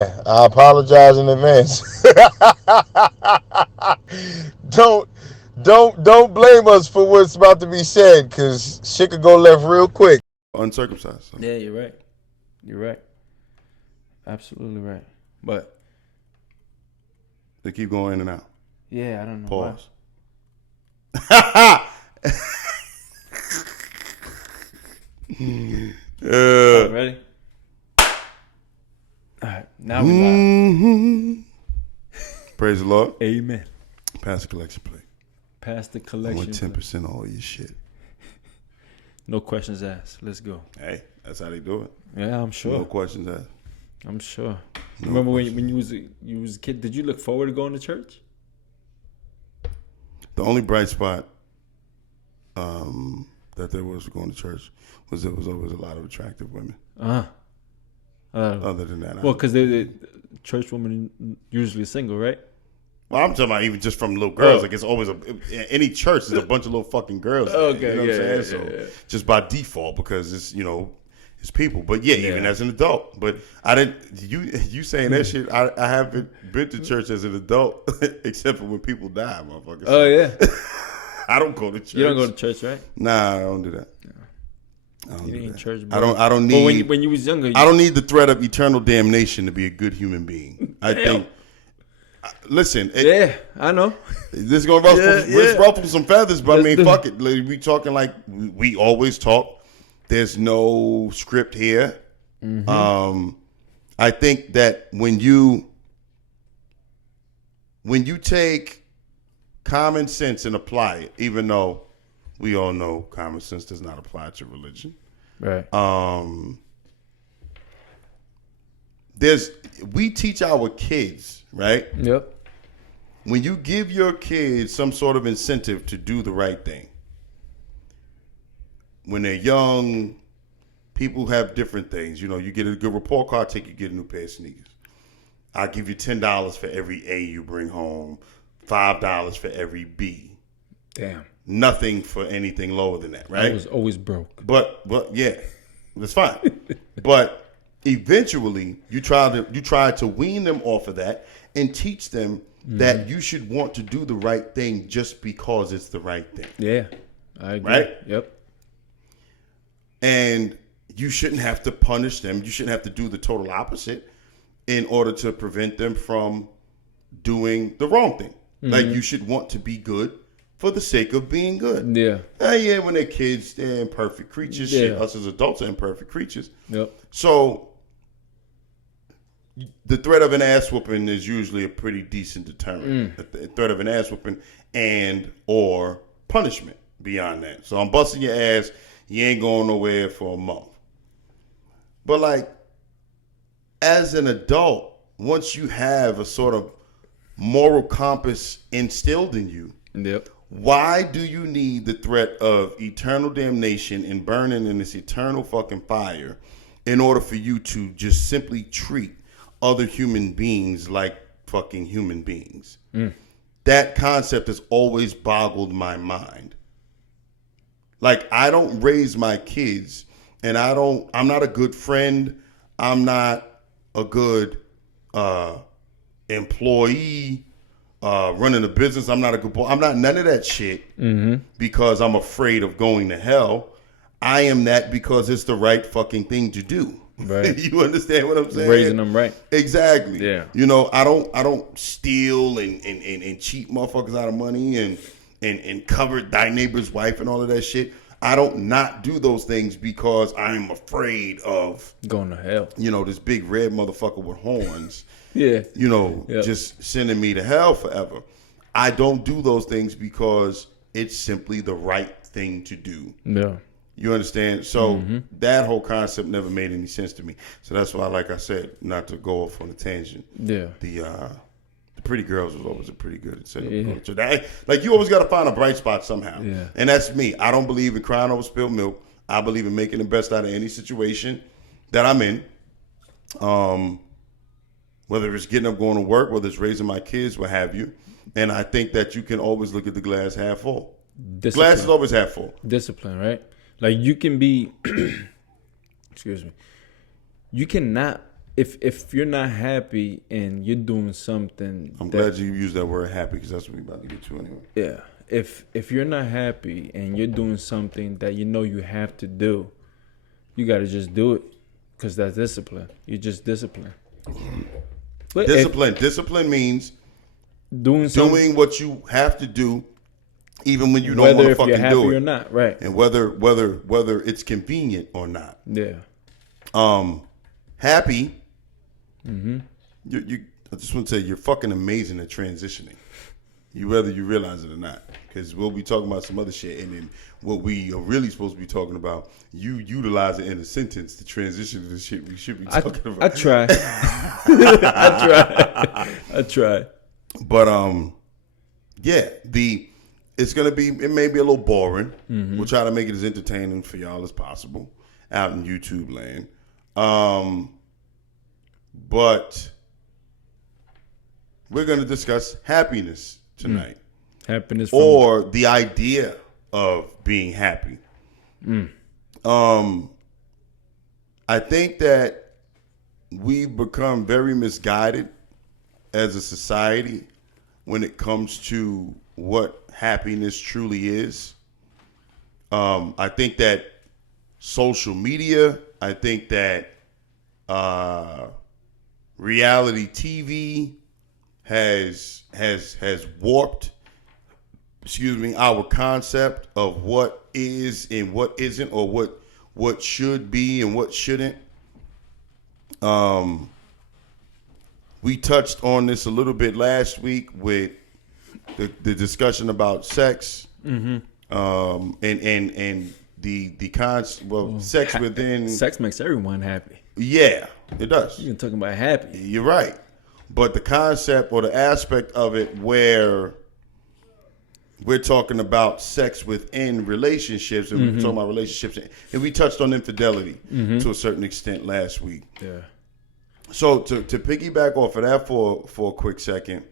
I apologize in advance. don't don't blame us for what's about to be said, cause shit could go left real quick. Uncircumcised. So. Yeah, you're right. You're right. Absolutely right. But They keep going in and out. yeah, I don't know why. Pause. Right, ready? All right, now we live. Mm-hmm. Praise the Lord. Amen. Pass the collection plate. Pass the I collection. want 10% of all your shit. No questions asked. Let's go. Hey, that's how they do it. Yeah, I'm sure. No questions asked. I'm sure. No Remember questions. when you was a kid? Did you look forward to going to church? The only bright spot that there was going to church was there was always a lot of attractive women. Other than that, well, because the church women usually single, right? well, I'm talking about even just from little girls. Oh. Like it's always any church. There's a bunch of little fucking girls. There, Okay, you know what I'm yeah, saying? yeah. Just by default because it's it's people. But yeah, even as an adult. But I didn't. You saying that shit? I haven't been to church as an adult except for when people die, motherfucker. Oh yeah. I don't go to church. You don't go to church, right? Nah, I don't do that. I don't You do ain't that. church. I don't need. But when you was younger, I don't need the threat of eternal damnation to be a good human being. I think. Listen, yeah, I know. this is gonna ruffle, Yeah. ruffle some feathers, but I mean, Let's do fuck it. Like, we talking like we always talk. There's no script here. I think that when you take common sense and apply it, even though we all know common sense does not apply to religion. Right. We teach our kids, right? Yep. When you give your kids some sort of incentive to do the right thing, when they're young, people have different things. You know, you get a good report card, you get a new pair of sneakers. I'll give you $10 for every A you bring home, $5 for every B. Damn. Nothing for anything lower than that, right? I was always broke. But yeah, that's fine. But eventually, you try to wean them off of that and teach them that you should want to do the right thing just because it's the right thing. Yeah, I agree. Right? Yep. And you shouldn't have to punish them. You shouldn't have to do the total opposite in order to prevent them from doing the wrong thing. Like, you should want to be good for the sake of being good. Yeah. Yeah, when they're kids, they're imperfect creatures. Yeah. Shit, us as adults are imperfect creatures. Yep. So the threat of an ass whooping is usually a pretty decent deterrent. The threat of an ass whooping and or punishment beyond that. So I'm busting your ass. You ain't going nowhere for a month. But like, as an adult, once you have a sort of moral compass instilled in you, Yep. why do you need the threat of eternal damnation and burning in this eternal fucking fire in order for you to just simply treat other human beings like fucking human beings? That concept has always boggled my mind. Like, I don't raise my kids, and I'm not a good friend. I'm not a good employee, running a business. I'm not a good boy. I'm not none of that shit because I'm afraid of going to hell. I am that because it's the right fucking thing to do. Right. You understand what I'm saying? Raising them right. Exactly. Yeah. You know, I don't steal and cheat motherfuckers out of money and cover thy neighbor's wife and all of that shit. I don't not do those things because I'm afraid of Going to hell. this big red motherfucker with horns. Yeah. Yep. Just sending me to hell forever. I don't do those things because it's simply the right thing to do. Yeah. You understand? So that whole concept never made any sense to me. So that's why, like I said, not to go off on a tangent. Yeah. The pretty girls was always a pretty good incentive. Yeah. Like, you always got to find a bright spot somehow. Yeah. And that's me. I don't believe in crying over spilled milk. I believe in making the best out of any situation that I'm in. Whether it's getting up, going to work, whether it's raising my kids, what have you. And I think that you can always look at the glass half full. Discipline. Glass is always half full. Discipline, right? Like, you can be, excuse me, you cannot if you're not happy and you're doing something, I'm glad you used that word happy because that's what we're about to get to anyway. Yeah. If you're not happy and you're doing something that you know you have to do, you gotta just do it, because that's discipline. You're just disciplined. But Discipline means doing what you have to do, even when you don't want to fucking do it. Whether if you're happy or not, right? And whether it's convenient or not. Yeah. Happy. Mm-hmm. I just want to say you're fucking amazing at transitioning. Whether you realize it or not, because we'll be talking about some other shit, and then what we are really supposed to be talking about, you utilize it in a sentence to transition to the shit we should be talking about. I try. I try. But yeah, it's gonna be. It may be a little boring. Mm-hmm. We'll try to make it as entertaining for y'all as possible out in YouTube land. But we're gonna discuss happiness tonight. Happiness, or the idea of being happy. I think that we've become very misguided as a society when it comes to what happiness truly is. I think that social media, I think that reality TV has warped, our concept of what is and what isn't, or what should be and what shouldn't. We touched on this a little bit last week with the discussion about sex, and the sex within sex makes everyone happy. Yeah, it does. You're talking about happy. You're right. But the concept or the aspect of it where we're talking about sex within relationships, and we're talking about relationships, and we touched on infidelity to a certain extent last week. Yeah. So to piggyback off of that for a quick second,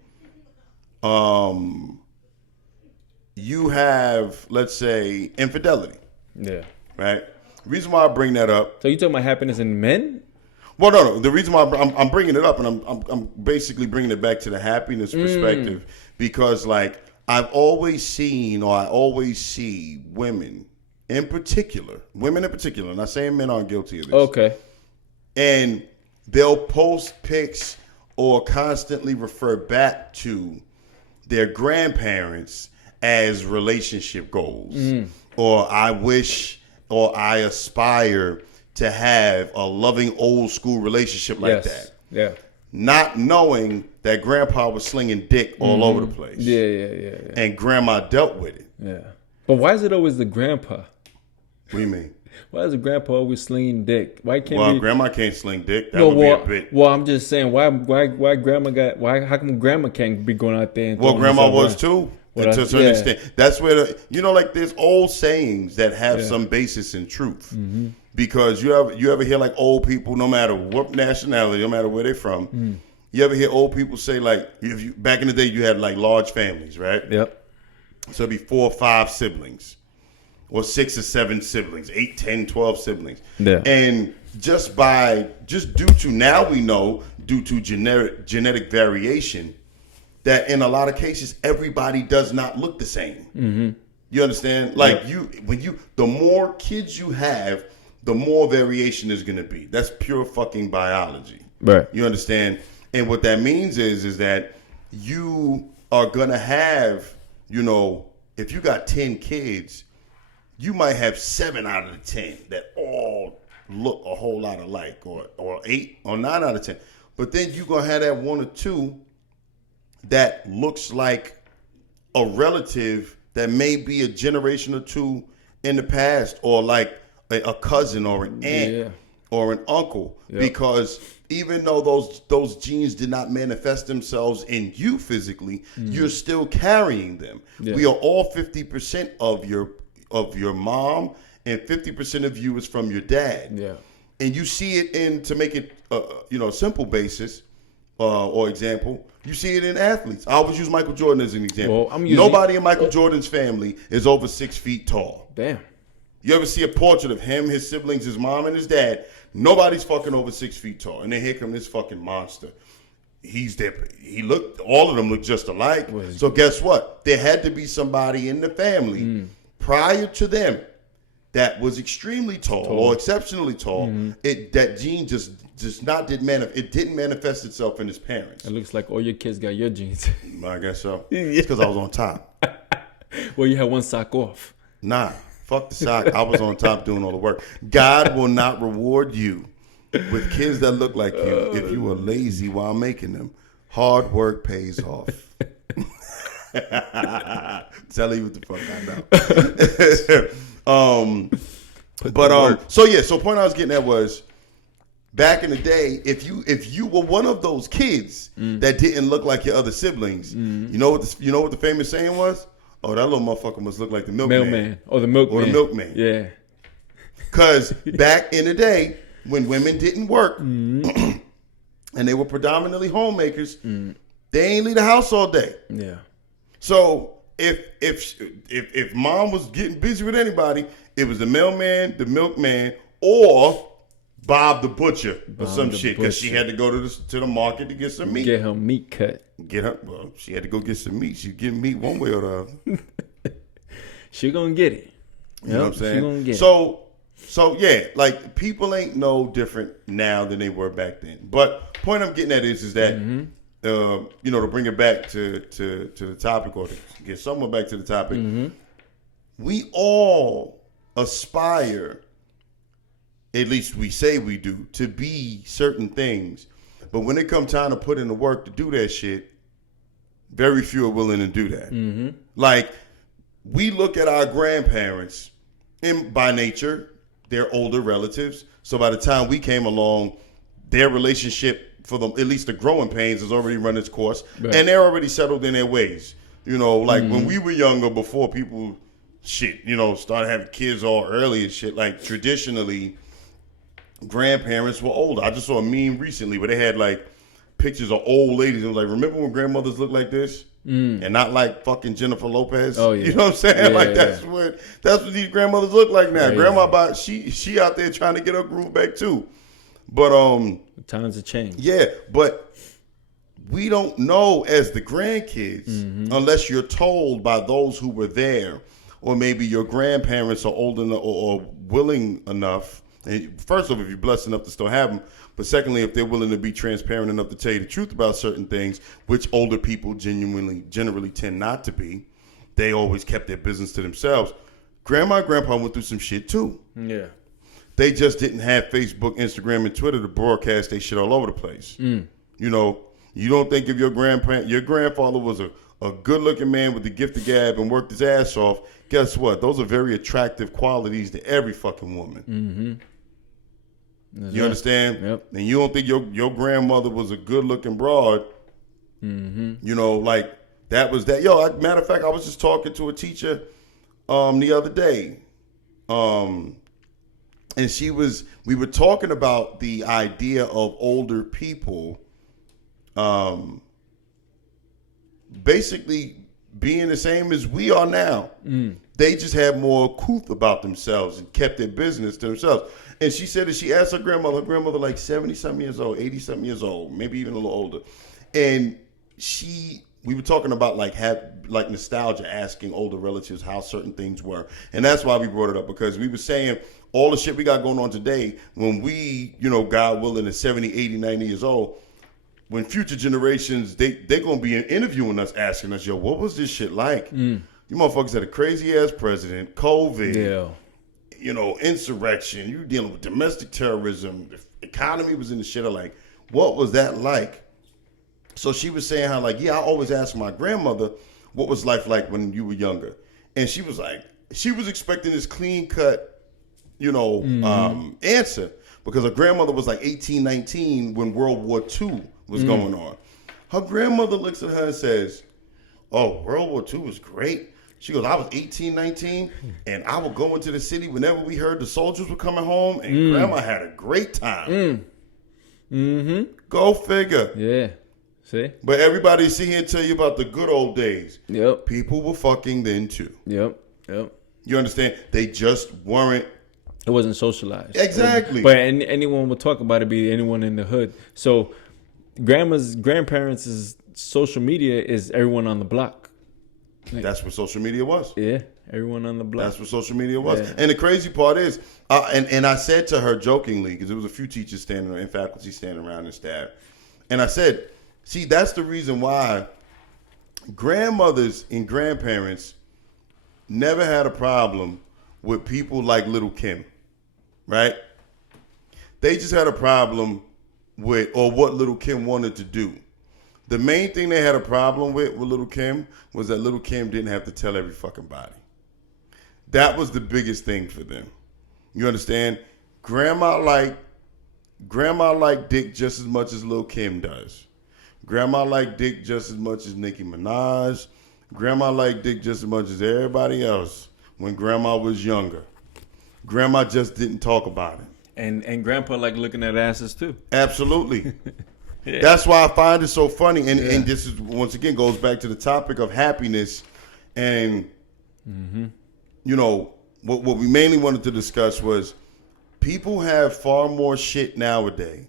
you have, let's say, infidelity. Yeah. Right? The reason why I bring that up. So you talking about happiness in men? Well, no. The reason why I'm bringing it up, and I'm basically bringing it back to the happiness perspective, because like I always see women in particular, not saying men aren't guilty of this. Okay. And they'll post pics or constantly refer back to their grandparents as relationship goals, or I wish or I aspire to have a loving old school relationship like that. Yeah. Not knowing that grandpa was slinging dick all over the place. Yeah. And grandma dealt with it. Yeah. But why is it always the grandpa? What do you mean? Why is the grandpa always slinging dick? Why can't grandma can't sling dick. That would be a bit. Well, I'm just saying, why grandma how come grandma can't be going out there and grandma was too. To a certain extent. That's where there's old sayings that have some basis in truth. Because you ever hear like old people, no matter what nationality, no matter where they're from, you ever hear old people say like, back in the day you had like large families, right? Yep. So it'd be 4 or 5 siblings, or 6 or 7 siblings, 8, 10, 12 siblings. Yeah. And just due to, now we know, due to genetic variation, that in a lot of cases everybody does not look the same. You understand? Like the more kids you have, the more variation is going to be. That's pure fucking biology. Right. You understand? And what that means is that you are going to have, if you got 10 kids, you might have 7 out of the 10 that all look a whole lot alike, or 8 or 9 out of 10. But then you're going to have that 1 or 2 that looks like a relative that may be a generation or 2 in the past, or like a cousin or an aunt or an uncle, because even though those genes did not manifest themselves in you physically, you're still carrying them. We are all 50% of your mom, and 50% of you is from your dad. Yeah. And you see it to make it a simple basis or example, you see it in athletes. I always use Michael Jordan as an example. Well, nobody in Michael Jordan's family is over 6 feet tall. Damn. You ever see a portrait of him, his siblings, his mom, and his dad? Nobody's fucking over 6 feet tall. And then here come this fucking monster. He's there. All of them look just alike. So guess what? There had to be somebody in the family prior to them that was extremely tall or exceptionally tall. That gene just didn't manifest itself in his parents. It looks like all your kids got your genes. I guess so. It's because I was on top. Well, you had one sock off. Nah, fuck the sock. I was on top doing all the work. God will not reward you with kids that look like you if you are lazy while making them. Hard work pays off. Tell you what the fuck I know. So point I was getting at was back in the day, if you were one of those kids that didn't look like your other siblings, you know what the famous saying was? Oh, that little motherfucker must look like the milkman. Or the milkman. Or the milkman. Yeah. Because back in the day, when women didn't work and they were predominantly homemakers, they ain't leave the house all day. Yeah. So if mom was getting busy with anybody, it was the mailman, the milkman, or Bob the butcher or some shit, because she had to go to the market to get some meat. Get her meat cut. Well, she had to go get some meat. She's getting meat one way or the other. She gonna get it. You know what I'm saying? She gonna get it. So yeah, like people ain't no different now than they were back then. But point I'm getting at is that to bring it back to the topic, or to get someone back to the topic, we all aspire, at least we say we do, to be certain things. But when it comes time to put in the work to do that shit, very few are willing to do that. Like, we look at our grandparents, and by nature, they're older relatives. So by the time we came along, their relationship, for them, at least the growing pains, has already run its course. Right. And they're already settled in their ways. You know, like when we were younger, before people, started having kids all early and shit, like traditionally, grandparents were older. I just saw a meme recently where they had like pictures of old ladies. It was like, remember when grandmothers looked like this? And not like fucking Jennifer Lopez. Oh yeah. You know what I'm saying? Yeah, that's what these grandmothers look like now. Yeah, Grandma she out there trying to get her groove back too. But times have changed. Yeah, but we don't know as the grandkids unless you're told by those who were there, or maybe your grandparents are old enough or willing enough. And first off, if you're blessed enough to still have them, but secondly, if they're willing to be transparent enough to tell you the truth about certain things, which older people generally tend not to be, they always kept their business to themselves. Grandma and grandpa went through some shit too. Yeah. They just didn't have Facebook, Instagram, and Twitter to broadcast their shit all over the place. You know, you don't think if your grandfather was a good-looking man with the gift of gab and worked his ass off, guess what? Those are very attractive qualities to every fucking woman. You understand? Yep. And you don't think your grandmother was a good-looking broad. You know, like, that was that. Yo, matter of fact, I was just talking to a teacher the other day. And we were talking about the idea of older people basically being the same as we are now. They just had more couth about themselves and kept their business to themselves. And she said that she asked her grandmother like 70-something years old, 80-something years old, maybe even a little older. And we were talking about like nostalgia, asking older relatives how certain things were. And that's why we brought it up, because we were saying all the shit we got going on today, when we, God willing, is 70, 80, 90 years old, when future generations, they're going to be interviewing us, asking us, yo, what was this shit like? You motherfuckers had a crazy-ass president, COVID, insurrection, you dealing with domestic terrorism, the economy was in the shit. Like, what was that like? So she was saying how, like, I always ask my grandmother, what was life like when you were younger? And she was like, she was expecting this clean-cut, answer, because her grandmother was like 18, 19 when World War II was going on. Her grandmother looks at her and says, oh, World War II was great. She goes, I was 18, 19, and I would go into the city whenever we heard the soldiers were coming home, and Grandma had a great time. Go figure. Yeah. See? But everybody sit here and tell you about the good old days. Yep. People were fucking then too. Yep. You understand? They just weren't It wasn't socialized. Exactly. But anyone would talk about it, be anyone in the hood. So grandparents' social media is everyone on the block. That's what social media was. Yeah, everyone on the block. That's what social media was. Yeah. And the crazy part is, and I said to her jokingly, because there was a few teachers standing and faculty standing around and staff, and I said, see, that's the reason why grandmothers and grandparents never had a problem with people like Little Kim, right? They just had a problem with, or what Little Kim wanted to do. The main thing they had a problem with Little Kim was that Little Kim didn't have to tell every fucking body. That was the biggest thing for them. You understand? Grandma liked Dick just as much as Lil Kim does. Grandma liked Dick just as much as Nicki Minaj. Grandma liked Dick just as much as everybody else when Grandma was younger. Grandma just didn't talk about it. And Grandpa liked looking at asses too. Absolutely. Yeah. That's why I find it so funny. And this is, once again, goes back to the topic of happiness. And, you know, what we mainly wanted to discuss was people have far more shit nowadays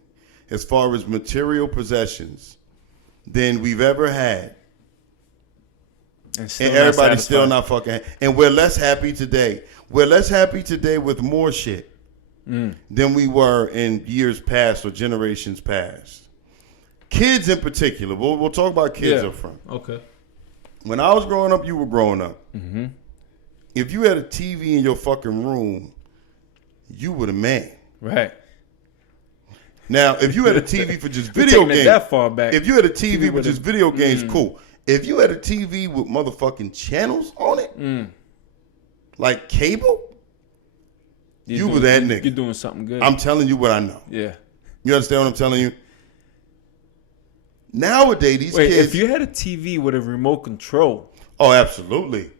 as far as material possessions than we've ever had. And everybody's still not fucking and we're less happy today. We're less happy today with more shit than we were in years past or generations past. Kids in particular. We'll talk about kids up front. Okay. When I was growing up, you were growing up. Mm-hmm. If you had a TV in your fucking room, you were the man. Right. Now, if you had a TV for just video games, that far back. if you had a TV with just video games, cool. If you had a TV with motherfucking channels on it, like cable, you were that nigga. You're doing something good. I'm telling you what I know. Yeah. You understand what I'm telling you? Nowadays, these kids. If you had a TV with a remote control, Oh, absolutely.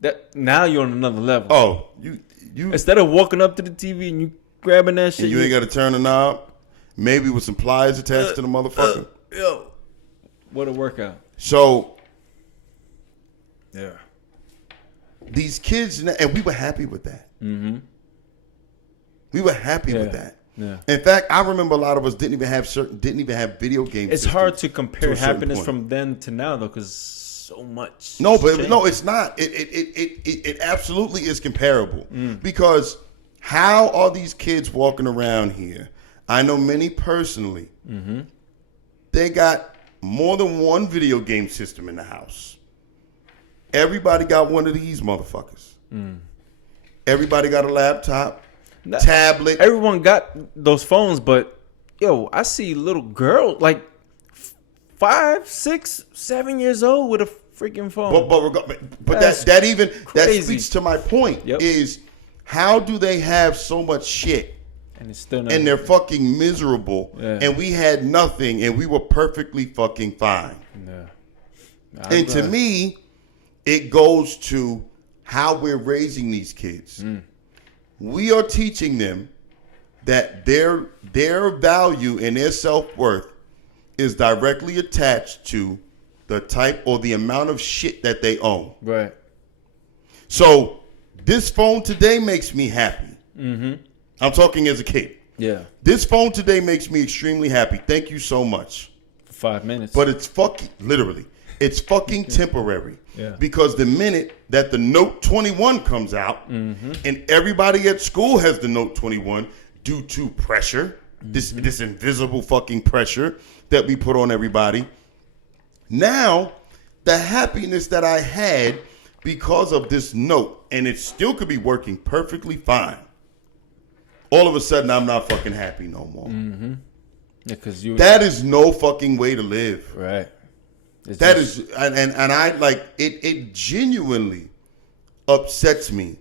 that now you're on another level. Oh, you. Instead of walking up to the TV and you grabbing that shit, And you ain't got to turn the knob, maybe with some pliers attached to the motherfucker. Yo, what a workout. So Yeah. these kids, and we were happy with that. Mm-hmm. We were happy with that. Yeah. In fact, I remember a lot of us didn't even have video games. It's hard to compare to a certain happiness point. from then to now, though, because so much. No, but changed. no, it's not. It absolutely is comparable because how are these kids walking around here? I know many personally. Mm-hmm. They got more than one video game system in the house. Everybody got one of these motherfuckers. Everybody got a laptop, tablet. Everyone got those phones, but yo, I see little girl like 5, 6, 7 years old with a freaking phone. But That's that crazy. speaks to my point. Yep. Is how do they have so much shit and it's still not. and they're fucking miserable, and we had nothing and we were perfectly fucking fine. Yeah. And to me, it goes to how we're raising these kids. We are teaching them that their value and their self-worth is directly attached to the type or the amount of shit that they own. Right. So this phone today makes me happy. Mm-hmm. I'm talking as a kid. Yeah. This phone today makes me extremely happy. Thank you so much. For 5 minutes. But it's fucking, literally, it's fucking temporary. Yeah. Because the minute that the Note 21 comes out, and everybody at school has the Note 21 due to pressure, this invisible fucking pressure that we put on everybody. Now, the happiness that I had because of this Note, and it still could be working perfectly fine, all of a sudden I'm not fucking happy no more. Mm-hmm. Yeah, because that is no fucking way to live. Right. That is, and I like it. It genuinely upsets me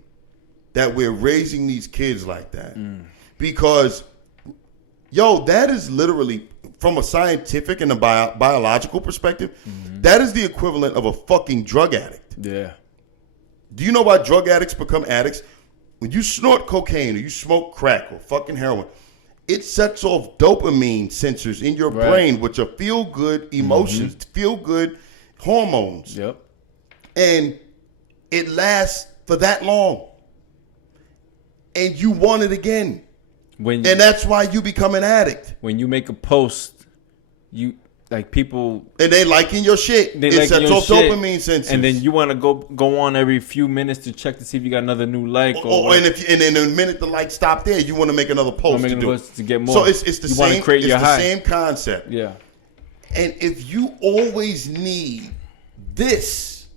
that we're raising these kids like that, because, yo, that is literally, from a scientific and a biological perspective, that is the equivalent of a fucking drug addict. Yeah. Do you know why drug addicts become addicts? When you snort cocaine or you smoke crack or fucking heroin, it sets off dopamine sensors in your brain, which are feel-good emotions, feel-good hormones. and you want it again. And that's why you become an addict. When you make a post, you like people and they liking your shit. They it liking sets your off shit, dopamine senses. and then you want to go on every few minutes to check to see if you got another new like. And the minute the like stop there, you want to make another post to get more. So it's the you same. Create it's your the high. same concept. Yeah. And if you always need this,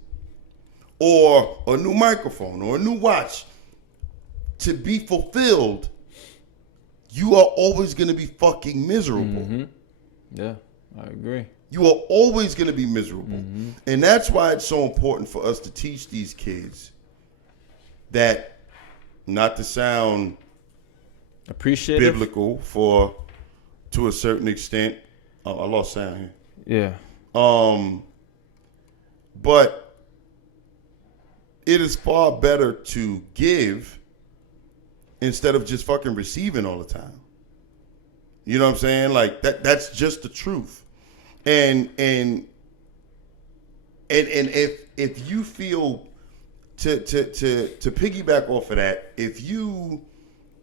or a new microphone, or a new watch, to be fulfilled, you are always going to be fucking miserable. Mm-hmm. Yeah, I agree. You are always going to be miserable. Mm-hmm. And that's why it's so important for us to teach these kids that, not to sound appreciative, biblical to a certain extent. Oh, I lost sound here. Yeah. But it is far better to give instead of just fucking receiving all the time. You know what I'm saying? Like that's just the truth. And if you feel to piggyback off of that, if you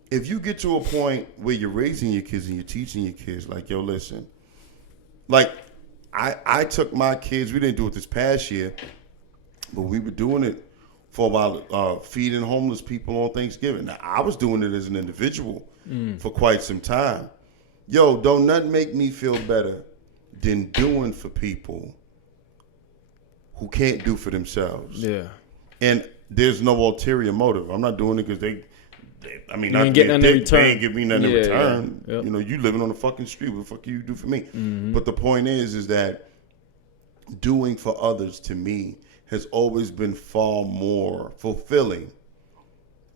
get to a point where you're raising your kids and you're teaching your kids, like, yo, listen, like I took my kids, we didn't do it this past year, but we were doing it for a while, feeding homeless people on Thanksgiving. Now, I was doing it as an individual for quite some time. Yo, don't nothing make me feel better than doing for people who can't do for themselves. Yeah. And there's no ulterior motive. I'm not doing it because they ain't getting nothing in return. They ain't give me nothing in return. Yeah. Yep. You know, you living on the fucking street. What the fuck you do for me? Mm-hmm. But the point is that doing for others to me has always been far more fulfilling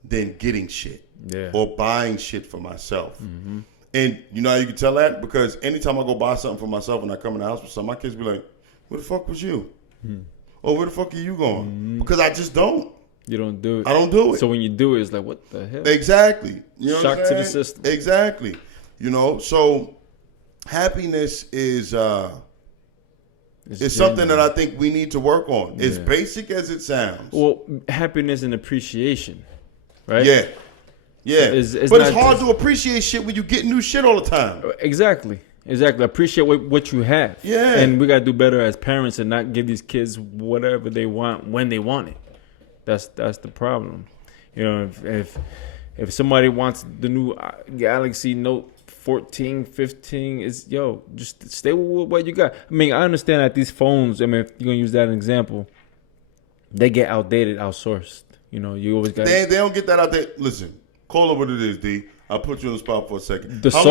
than getting shit or buying shit for myself. Mm-hmm. And you know how you can tell that? Because anytime I go buy something for myself and I come in the house with something, my kids be like, where the fuck was you? Or where the fuck are you going? Because I just don't. You don't do it. I don't do it. So when you do it, it's like, what the hell? Exactly. You know Shock to the system. Exactly. You know, so happiness is it's something that I think we need to work on. As basic as it sounds. Well, happiness and appreciation, right? Yeah. Yeah. It's but it's hard to appreciate shit when you get new shit all the time. Exactly. Appreciate what you have. Yeah. And we got to do better as parents and not give these kids whatever they want when they want it. That's the problem. You know, if somebody wants the new Galaxy Note 14, 15, just stay with what you got. I mean, I understand that these phones, if you're going to use that as an example, they get outdated, outsourced. You know, you always got... They don't get that out there. Listen, call it what it is, D. I'll put you on the spot for a second. How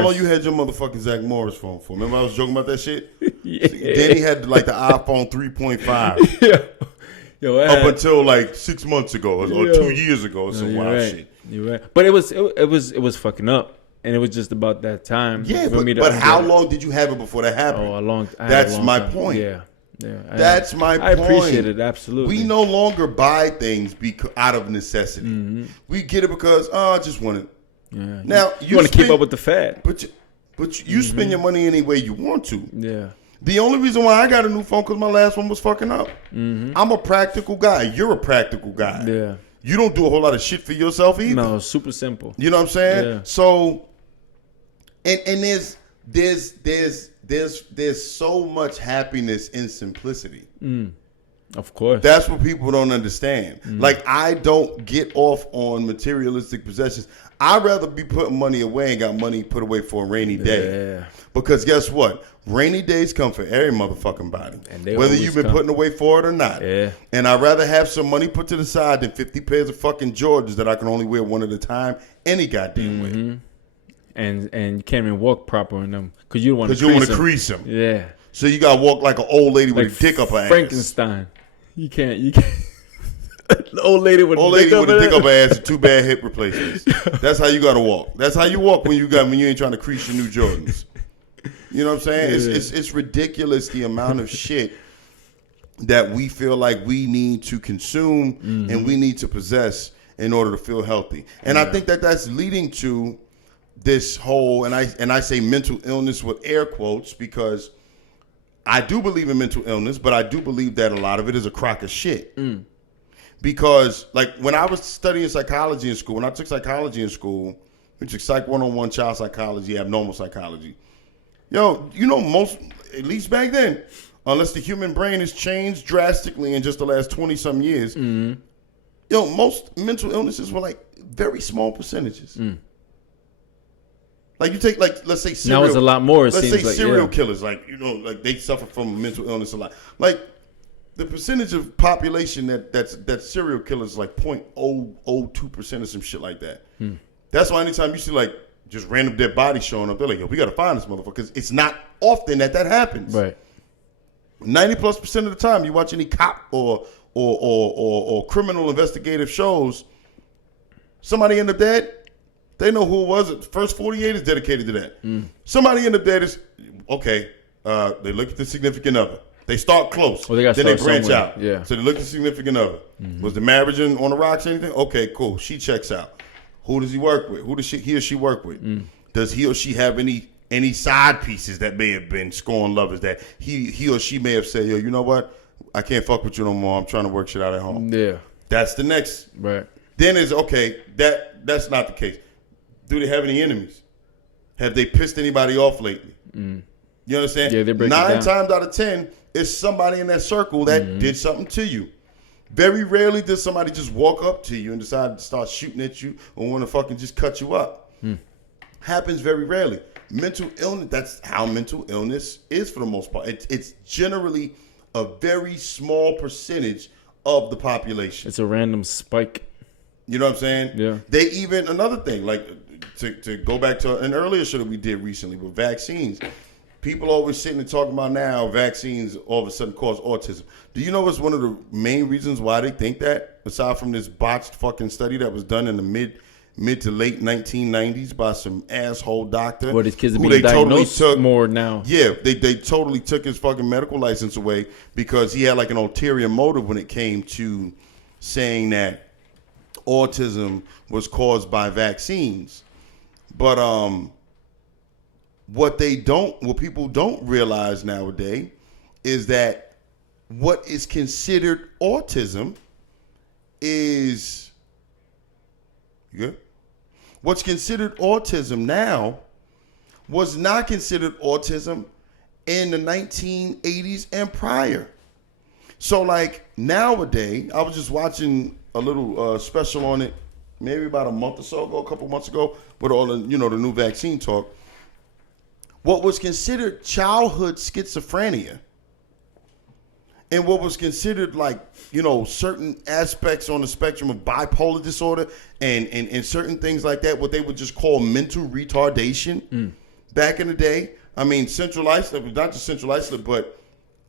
long you had your motherfucking Zach Morris phone for? Remember I was joking about that shit? Yeah. Danny had like the iPhone 3.5. Yeah. Yo, up until like 6 months ago or 2 years ago or some wild shit. You're right. But it was fucking up. And it was just about that time. Yeah, but how long did you have it before that happened? Oh, a long time. That's my point. Yeah. That's my point. I appreciate it, absolutely. We no longer buy things out of necessity. Mm-hmm. We get it because, I just want it. Yeah. Now, you want to keep up with the fad. But you spend your money any way you want to. Yeah. The only reason why I got a new phone because my last one was fucking up. Mm-hmm. I'm a practical guy. You're a practical guy. Yeah. You don't do a whole lot of shit for yourself either. No, super simple. You know what I'm saying? Yeah. So, and there's so much happiness in simplicity. Of course. That's what people don't understand. Like, I don't get off on materialistic possessions. I'd rather be putting money away and got money put away for a rainy day. Yeah. Because guess what? Rainy days come for every motherfucking body. Whether you've been putting away for it or not. Yeah. And I'd rather have some money put to the side than 50 pairs of fucking Jordans that I can only wear one at a time any goddamn way. And you can't even walk proper in them because you don't want to crease them. Yeah. So you got to walk like an old lady with a dick up her ass. Frankenstein. You can't. The old lady with a dick up her ass and 2 bad hip replacements. That's how you got to walk. That's how you walk when you ain't trying to crease your new Jordans. You know what I'm saying? Yeah. It's ridiculous the amount of shit that we feel like we need to consume and we need to possess in order to feel healthy. And I think that's leading to this whole, and I say mental illness with air quotes because I do believe in mental illness, but I do believe that a lot of it is a crock of shit. Because like when I was studying psychology in school, when I took psychology in school, we took Psych 101, child psychology, abnormal psychology. Yo, you know, most, at least back then, unless the human brain has changed drastically in just the last 20-some years, yo, most mental illnesses were like very small percentages. Like you take, like, let's say serial, now it's a lot more. It let's seems say like, serial killers, like, you know, like they suffer from mental illness a lot. Like the percentage of population that's serial killers is like 0.002% or some shit like that. That's why anytime you see like just random dead bodies showing up, they're like, yo, we got to find this motherfucker, because it's not often that happens. Right. 90+% of the time, you watch any cop or criminal investigative shows, somebody end up dead. They know who it was. The first 48 is dedicated to that. Somebody end up dead is okay. They look at the significant other. They start close. Well, they then they branch somewhere. out. Yeah. So they look at the significant other. Was the marriage on the rocks or anything? Okay, cool. She checks out. Who does he work with? Who does he or she work with? Does he or she have any side pieces that may have been scorn lovers that he or she may have said, yo, you know what? I can't fuck with you no more. I'm trying to work shit out at home. Yeah. That's the next. Right. Then it's okay. That's not the case. Do they have any enemies? Have they pissed anybody off lately? You understand? Yeah, they break it 9 down. times out of 10, it's somebody in that circle that did something to you. Very rarely does somebody just walk up to you and decide to start shooting at you or want to fucking just cut you up. Happens very rarely. Mental illness, that's how mental illness is for the most part. It's generally a very small percentage of the population. It's a random spike. You know what I'm saying? Yeah. They even, another thing, like to go back to an earlier show that we did recently with vaccines. People always sitting and talking about now vaccines all of a sudden cause autism. Do you know what's one of the main reasons why they think that? Aside from this botched fucking study that was done in the mid to late 1990s by some asshole doctor. Well, these kids are who being they totally diagnosed more now. Yeah, they totally took his fucking medical license away because he had like an ulterior motive when it came to saying that autism was caused by vaccines. But what people don't realize nowadays is that what is considered autism is good. What's considered autism now was not considered autism in the 1980s and prior. So like nowadays, I was just watching a little special on it maybe about a month or so ago, a couple months ago, with all the, you know, the new vaccine talk. What was considered childhood schizophrenia and what was considered like, you know, certain aspects on the spectrum of bipolar disorder and certain things like that, what they would just call mental retardation back in the day. I mean, Central Islip, not just Central Islip, but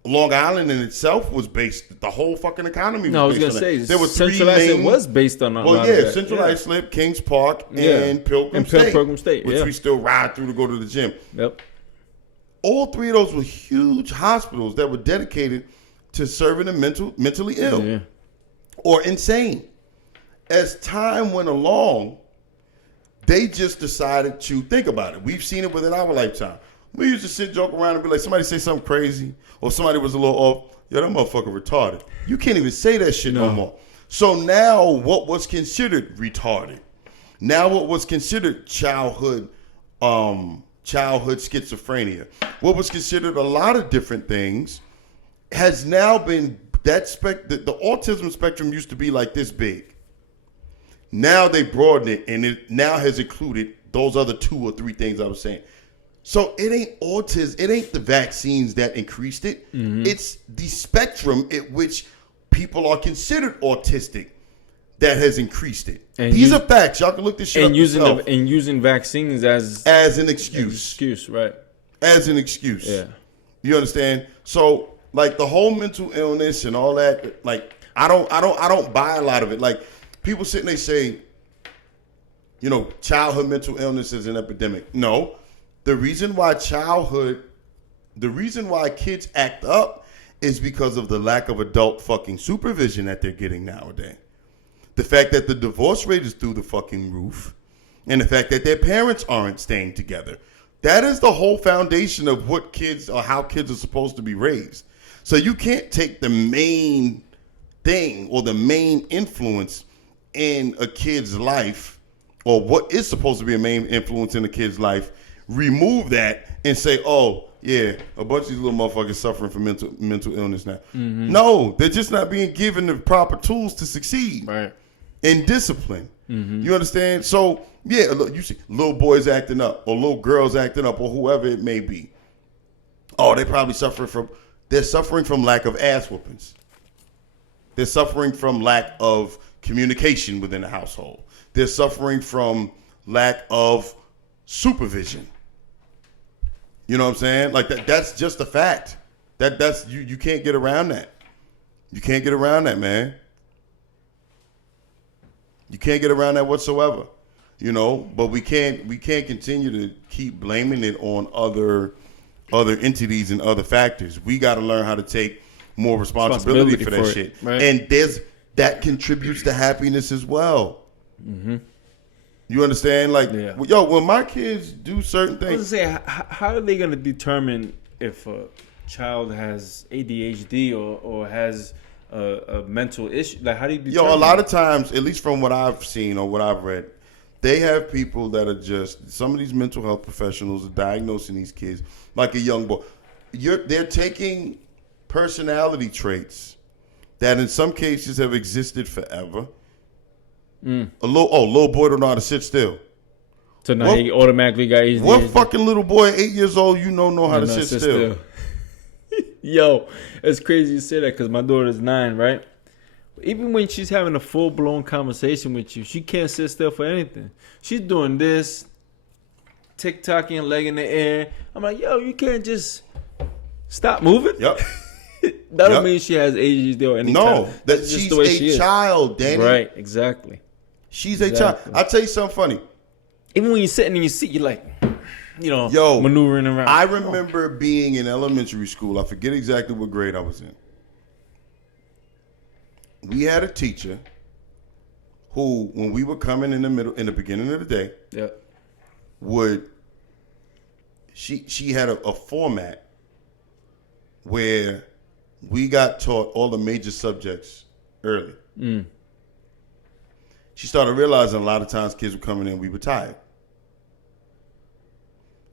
Long Island in itself was based, the whole fucking economy was No, I was based gonna on say that. There were Central three Islip main, was based on a lot well, of yeah, that. Central Yeah. Islip, Kings Park, Yeah. and Pilgrim And State. Pilgrim State, which yeah. we still ride through to go to the gym. Yep. All three of those were huge hospitals that were dedicated to serving the mentally ill Yeah. or insane. As time went along, they just decided to think about it. We've seen it within our lifetime. We used to sit, joke around, and be like, somebody say something crazy, or somebody was a little off. Yo, that motherfucker retarded. You can't even say that shit no more. So now, what was considered retarded? Now, what was considered childhood schizophrenia, what was considered a lot of different things, has now been the autism spectrum used to be like this big. Now they broadened it, and it now has included those other 2 or 3 things I was saying. So it ain't autism, it ain't the vaccines that increased it. It's the spectrum at which people are considered autistic that has increased it. And These are facts. Y'all can look this shit up yourself. And using vaccines as As an excuse. Right? As an excuse. Yeah. You understand? So like the whole mental illness and all that, like I don't buy a lot of it. Like people sit and they say, you know, childhood mental illness is an epidemic. No. The reason why kids act up is because of the lack of adult fucking supervision that they're getting nowadays. The fact that the divorce rate is through the fucking roof, and the fact that their parents aren't staying together. That is the whole foundation of what kids or how kids are supposed to be raised. So you can't take the main thing or the main influence in a kid's life, or what is supposed to be a main influence in a kid's life, remove that and say, oh, yeah, a bunch of these little motherfuckers suffering from mental illness now. No, they're just not being given the proper tools to succeed. Right. And discipline. You understand? So, yeah, look, you see little boys acting up or little girls acting up or whoever it may be. Oh, they're probably suffering from lack of ass whoopings. They're suffering from lack of communication within the household. They're suffering from lack of supervision. You know what I'm saying? Like that's just a fact. That's you can't get around that. You can't get around that, man. You can't get around that whatsoever. You know, but we can't continue to keep blaming it on other entities and other factors. We got to learn how to take more responsibility for that shit. Right. And that contributes to happiness as well. Mm-hmm. You understand? Like, yo, when my kids do certain things. I was going to say, how are they going to determine if a child has ADHD or has a mental issue? Like, how do you determine? Yo, a lot of times, at least from what I've seen or what I've read, they have people that are just, some of these mental health professionals are diagnosing these kids like a young boy. They're taking personality traits that in some cases have existed forever. A little boy don't know how to sit still. So now he automatically got ADHD. What fucking little boy, 8 years old, know how to sit still? Yo, it's crazy you say that because my daughter's 9, right? Even when she's having a full-blown conversation with you, she can't sit still for anything. She's doing this, tick-tocking, leg in the air. I'm like, yo, you can't just stop moving? Yep. That don't mean she has ADHD or anything. No, that she's a child, Danny. Right, exactly. She's a child. I'll tell you something funny. Even when you're sitting in your seat, you're like, maneuvering around. I remember being in elementary school. I forget exactly what grade I was in. We had a teacher who, when we were coming in the beginning of the day, she had a format where we got taught all the major subjects early. She started realizing a lot of times kids were coming in, we were tired.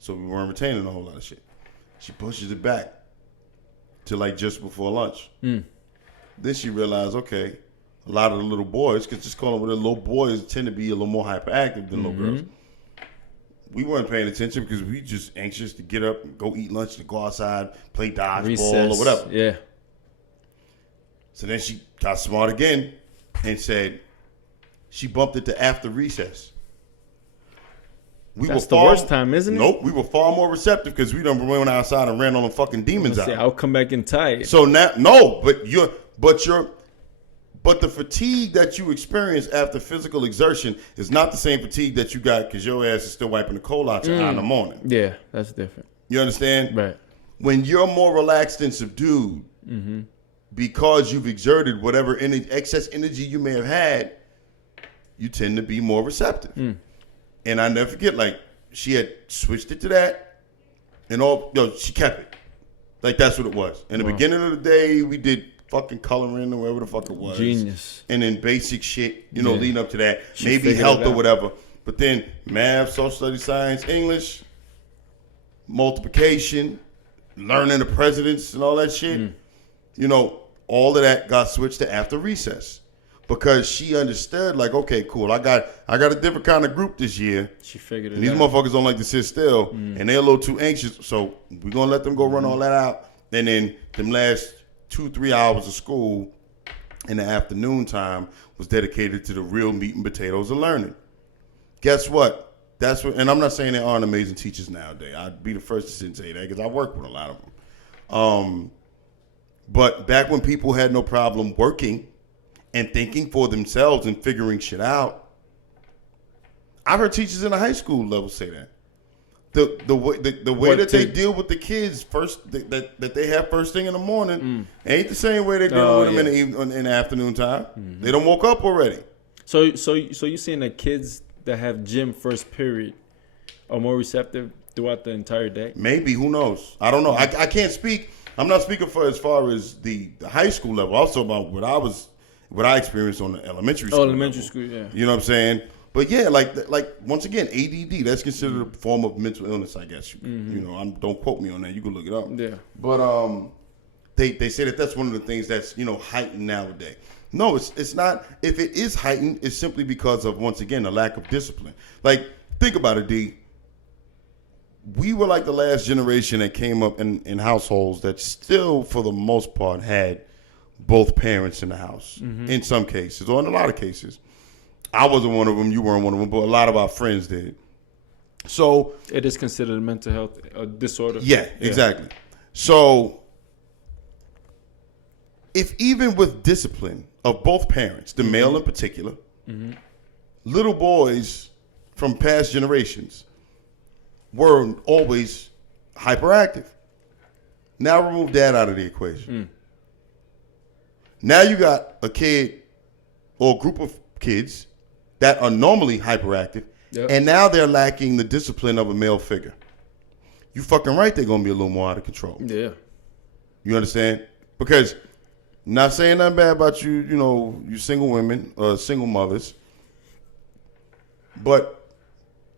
So we weren't retaining a whole lot of shit. She pushes it back to like just before lunch. Then she realized, okay, a lot of the little boys, because just calling them little boys tend to be a little more hyperactive than little girls. We weren't paying attention because we just anxious to get up and go eat lunch, to go outside, play dodgeball or whatever. Yeah. So then she got smart again and said she bumped it to after recess. That's the worst time, isn't it? Nope. We were far more receptive because we done went outside and ran on the fucking demons out. I'll come back in tired. So now, but the fatigue that you experience after physical exertion is not the same fatigue that you got because your ass is still wiping the coal out your eye in the morning. Yeah, that's different. You understand? Right. When you're more relaxed and subdued because you've exerted whatever excess energy you may have had, you tend to be more receptive. And I never forget, like, she had switched it to that, and she kept it. Like, that's what it was. In the beginning of the day, we did fucking coloring or whatever the fuck it was. Genius. And then basic shit, leading up to that. Maybe health or whatever. But then math, social studies, science, English, multiplication, learning the presidents and all that shit. All of that got switched to after recess. Because she understood, like, okay, cool. I got a different kind of group this year. She figured it and these motherfuckers don't like to sit still, and they're a little too anxious. So we're gonna let them go run all that out, and then them last 2-3 hours of school in the afternoon time was dedicated to the real meat and potatoes of learning. Guess what? That's what. And I'm not saying there aren't amazing teachers nowadays. I'd be the first to say that because I work with a lot of them. But back when people had no problem working and thinking for themselves and figuring shit out. I've heard teachers in the high school level say that. The way that they deal with the kids that they have first thing in the morning ain't the same way they deal with them in the afternoon time. They don't woke up already. So you're saying that kids that have gym first period are more receptive throughout the entire day? Maybe, who knows? I don't know. I can't speak. I'm not speaking for as far as the high school level. Also about what I was what I experienced on the elementary school. Oh, elementary level. school, yeah. You know what I'm saying? But yeah, like once again, ADD, that's considered a form of mental illness, I guess. You know, don't quote me on that. You can look it up. Yeah. But they say that that's one of the things that's, you know, heightened nowadays. No, it's not. If it is heightened, it's simply because of, once again, a lack of discipline. Like, think about it, D. We were like the last generation that came up in households that still, for the most part, had both parents in the house. In some cases, or in a lot of cases. I wasn't one of them, you weren't one of them, but a lot of our friends did. So it is considered a mental health disorder. Yeah, exactly. So if even with discipline of both parents, the male in particular, little boys from past generations were always hyperactive. Now remove that out of the equation. Now you got a kid or a group of kids that are normally hyperactive, and now they're lacking the discipline of a male figure. You fucking right, they're going to be a little more out of control. Yeah. You understand? Because, not saying nothing bad about you, you know, you single women, single mothers, but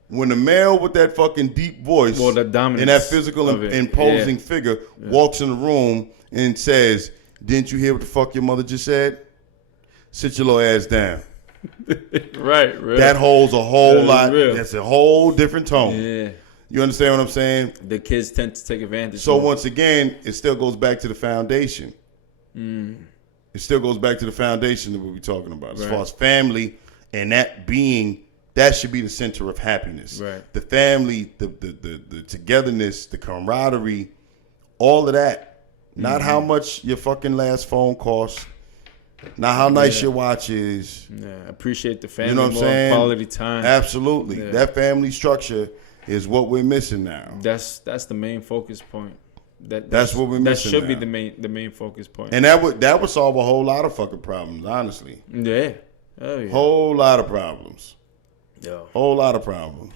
when a male with that fucking deep voice the dominance and that physical imposing figure walks in the room and says, "Didn't you hear what the fuck your mother just said? Sit your little ass down." Right. That holds a whole lot. Real. That's a whole different tone. Yeah. You understand what I'm saying? The kids tend to take advantage. So once again, it still goes back to the foundation. It still goes back to the foundation that we're talking about. As far as family and that should be the center of happiness. Right. The family, the togetherness, the camaraderie, all of that. Not how much your fucking last phone costs. Not how nice your watch is. Yeah, appreciate the family. You know what I'm more, saying? Quality time. Absolutely. Yeah. That family structure is what we're missing now. That's the main focus point. That's what we're missing. That should be now. the main focus point. And that would solve a whole lot of fucking problems, honestly. Yeah. Oh yeah. Whole lot of problems. Yeah. Whole lot of problems.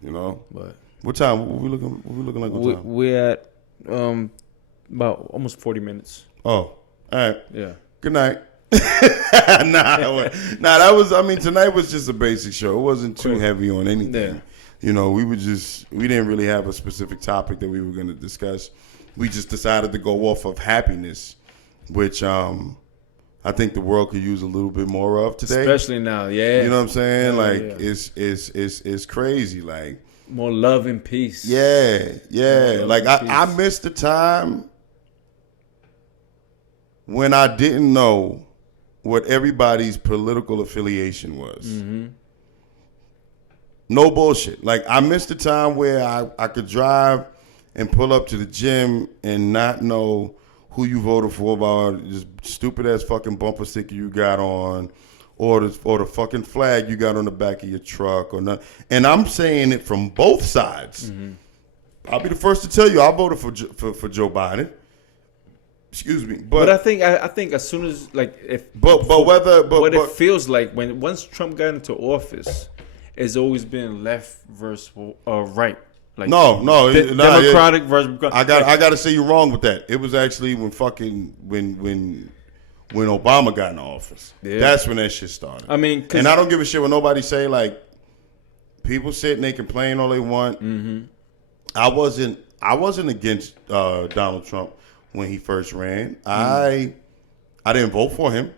You know? But What time? What we looking like? What time? we're at about almost 40 minutes. Oh, all right. Yeah. Good night. That was, I mean, tonight was just a basic show. It wasn't too heavy on anything. Yeah. You know, we didn't really have a specific topic that we were going to discuss. We just decided to go off of happiness, which I think the world could use a little bit more of today. Especially now, yeah. You know what I'm saying? Yeah. It's crazy. Like, more love and peace. Yeah. Like I missed the time when I didn't know what everybody's political affiliation was. No bullshit. Like, I missed the time where I could drive and pull up to the gym and not know who you voted for about this stupid ass fucking bumper sticker you got on, or the fucking flag you got on the back of your truck, or not. And I'm saying it from both sides. I'll be the first to tell you I voted for Joe Biden. Excuse me, but I think as soon as like if what it feels like once Trump got into office, it's always been left versus right. Like Democratic versus Republican. I got to say you're wrong with that. It was actually when Obama got in office. Yeah. That's when that shit started. I mean, and I don't give a shit what nobody say. Like, people sit and they complain all they want. I wasn't against Donald Trump when he first ran. I didn't vote for him,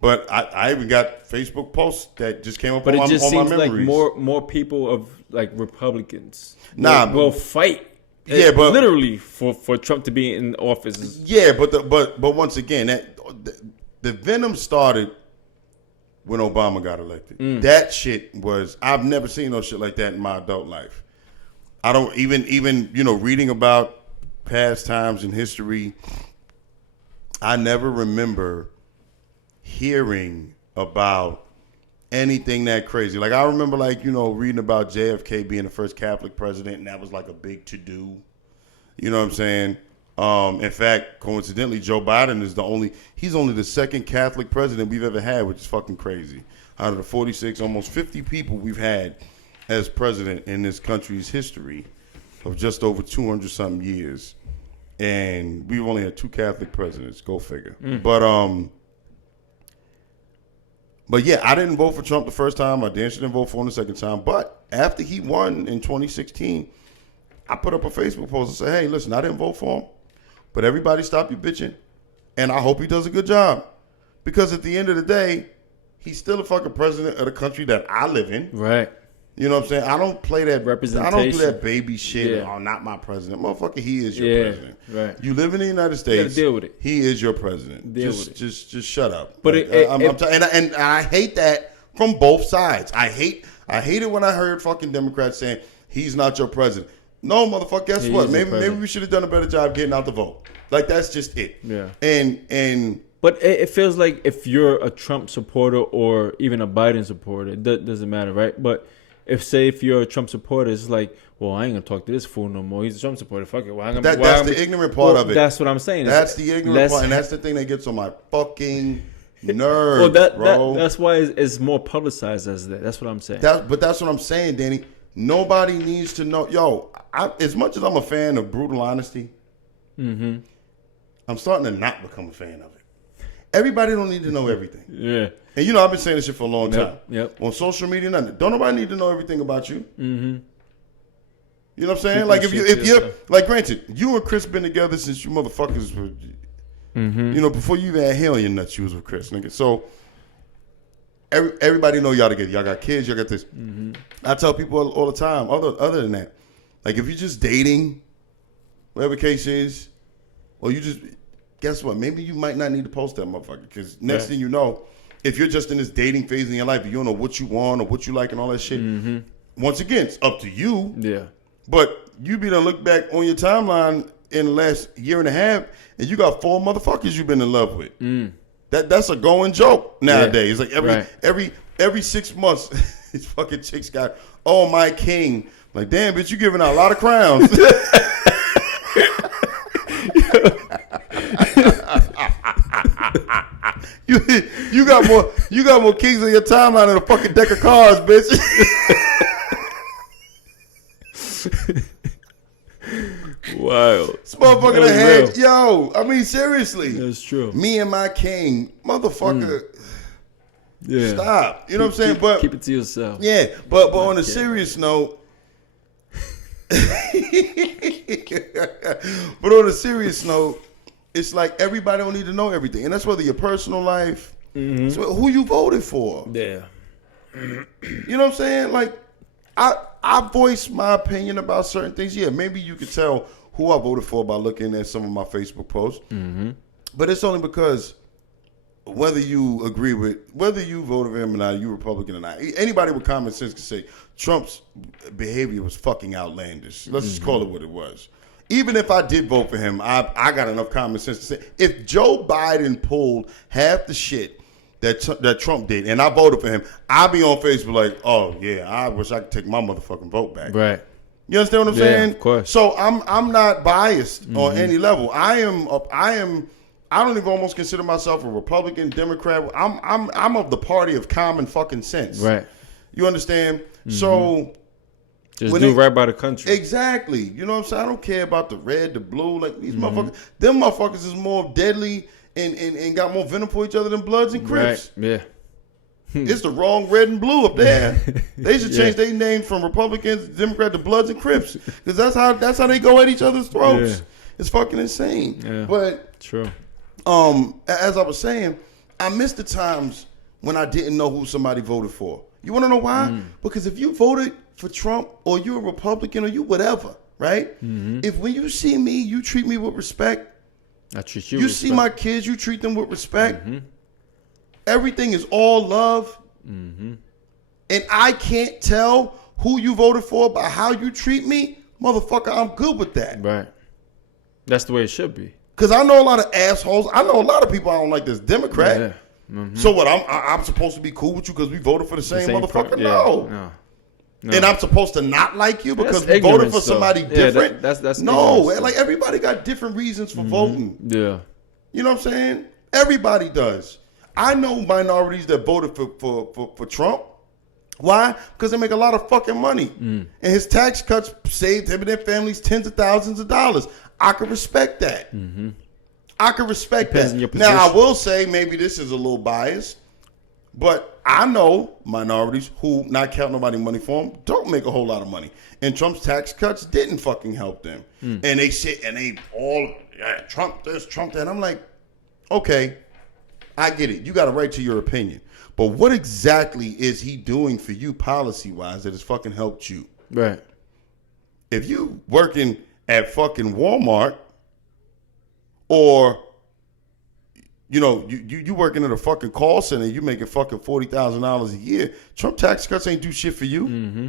but I even got Facebook posts that just came up on my memories. But it just seems like more people of like Republicans will fight. Yeah, but literally for Trump to be in office. Yeah, but once again, the venom started when Obama got elected. That shit was, I've never seen no shit like that in my adult life. I don't even reading about past times in history, I never remember hearing about anything that crazy. Like, I remember, reading about JFK being the first Catholic president, and that was like a big to-do. You know what I'm saying? In fact, coincidentally, Joe Biden is he's only the second Catholic president we've ever had, which is fucking crazy. Out of the 46, almost 50 people we've had as president in this country's history of just over 200-something years. And we've only had 2 Catholic presidents. Go figure. But But yeah, I didn't vote for Trump the first time. I didn't vote for him the second time. But after he won in 2016, I put up a Facebook post and said, hey, listen, I didn't vote for him, but everybody stop your bitching, and I hope he does a good job. Because at the end of the day, he's still a fucking president of the country that I live in. Right. You know what I'm saying? I don't play that representation. I don't do that baby shit. Yeah. Oh, not my president. Motherfucker, he is your president. Right. You live in the United States. You gotta deal with it. He is your president. Deal with it. Just shut up. But like, and I hate that from both sides. I hate it when I heard fucking Democrats saying he's not your president. No, motherfucker, guess what? Maybe we should have done a better job getting out the vote. Like, that's just it. Yeah. And But it feels like if you're a Trump supporter or even a Biden supporter, it doesn't matter, right? But if you're a Trump supporter, it's like, well, I ain't gonna talk to this fool no more. He's a Trump supporter. Fuck it. That's the ignorant part of it. That's what I'm saying. That's the ignorant part, and that's the thing that gets on my fucking nerves, bro. That's why it's more publicized as that. That's what I'm saying. But that's what I'm saying, Danny. Nobody needs to know. Yo, as much as I'm a fan of brutal honesty, I'm starting to not become a fan of it. Everybody don't need to know everything. Yeah. And you know, I've been saying this shit for a long time. Yep. On social media, nothing. Don't nobody need to know everything about you. Mm-hmm. You know what I'm saying? Like if you're like, granted, you and Chris been together since you motherfuckers were, you know, before you even had hair on your nuts, you was with Chris, nigga. So everybody know y'all together. Y'all got kids. Y'all got this. I tell people all the time. Other than that, like if you're just dating, whatever the case is, or you just guess what? Maybe you might not need to post that motherfucker because next thing you know, if you're just in this dating phase in your life, you don't know what you want or what you like and all that shit. Once again, it's up to you. Yeah. But you be to look back on your timeline in the last year and a half, and you got 4 motherfuckers you've been in love with. That's a going joke nowadays. Yeah. Like every 6 months, these fucking chicks got, oh my king. Like, damn, bitch, you giving out a lot of crowns. You got more kings on your timeline than a fucking deck of cards, bitch. Wild. This motherfucker that had, yo, I mean, seriously. That's true. Me and my king, motherfucker. Yeah. Stop. You know what I'm saying? But keep it to yourself. Yeah, but on a serious note, it's like everybody don't need to know everything, and that's whether your personal life, so who you voted for. Yeah. You know what I'm saying? Like, I voice my opinion about certain things. Yeah, maybe you could tell who I voted for by looking at some of my Facebook posts. But it's only because whether you voted for him or not, you Republican or not, anybody with common sense can say Trump's behavior was fucking outlandish. Let's just call it what it was. Even if I did vote for him, I got enough common sense to say if Joe Biden pulled half the shit that Trump did, and I voted for him, I'd be on Facebook like, oh yeah, I wish I could take my motherfucking vote back. Right. You understand what I'm saying? Of course. So I'm not biased on any level. I don't even almost consider myself a Republican, Democrat. I'm of the party of common fucking sense. Right. You understand? So just do right by the country. Exactly. You know what I'm saying? I don't care about the red, the blue. Like these motherfuckers, them motherfuckers is more deadly and got more venom for each other than Bloods and Crips. Right. Yeah. It's the wrong red and blue up there. They should change their name from Republicans, Democrat to Bloods and Crips, because that's how they go at each other's throats. Yeah. It's fucking insane. Yeah. But true. As I was saying, I missed the times when I didn't know who somebody voted for. You want to know why? Because if you voted for Trump or you're a Republican or you whatever, right? If when you see me, you treat me with respect. I treat you. You with see respect. my kids, you treat them with respect. Everything is all love. And I can't tell who you voted for by how you treat me. Motherfucker, I'm good with that. Right. That's the way it should be. Because I know a lot of assholes. I know a lot of people I don't like this Democrat. Yeah. So what? I'm supposed to be cool with you because we voted for the same motherfucker? No. And I'm supposed to not like you because we voted for somebody different? That's no. Like everybody got different reasons for voting. Yeah. You know what I'm saying? Everybody does. I know minorities that voted for Trump. Why? Because they make a lot of fucking money. And his tax cuts saved him and their families tens of thousands of dollars. I can respect that. I can respect that. Now, I will say maybe this is a little biased. But I know minorities who, not counting nobody money for them, don't make a whole lot of money. And Trump's tax cuts didn't fucking help them. And they sit and they all, Trump this, Trump that. I'm like, okay, I get it. You got a right to your opinion. But what exactly is he doing for you policy-wise that has fucking helped you? Right. If you working at fucking Walmart or, you working at a fucking call center, you making fucking $40,000 a year, Trump tax cuts ain't do shit for you. Mm-hmm.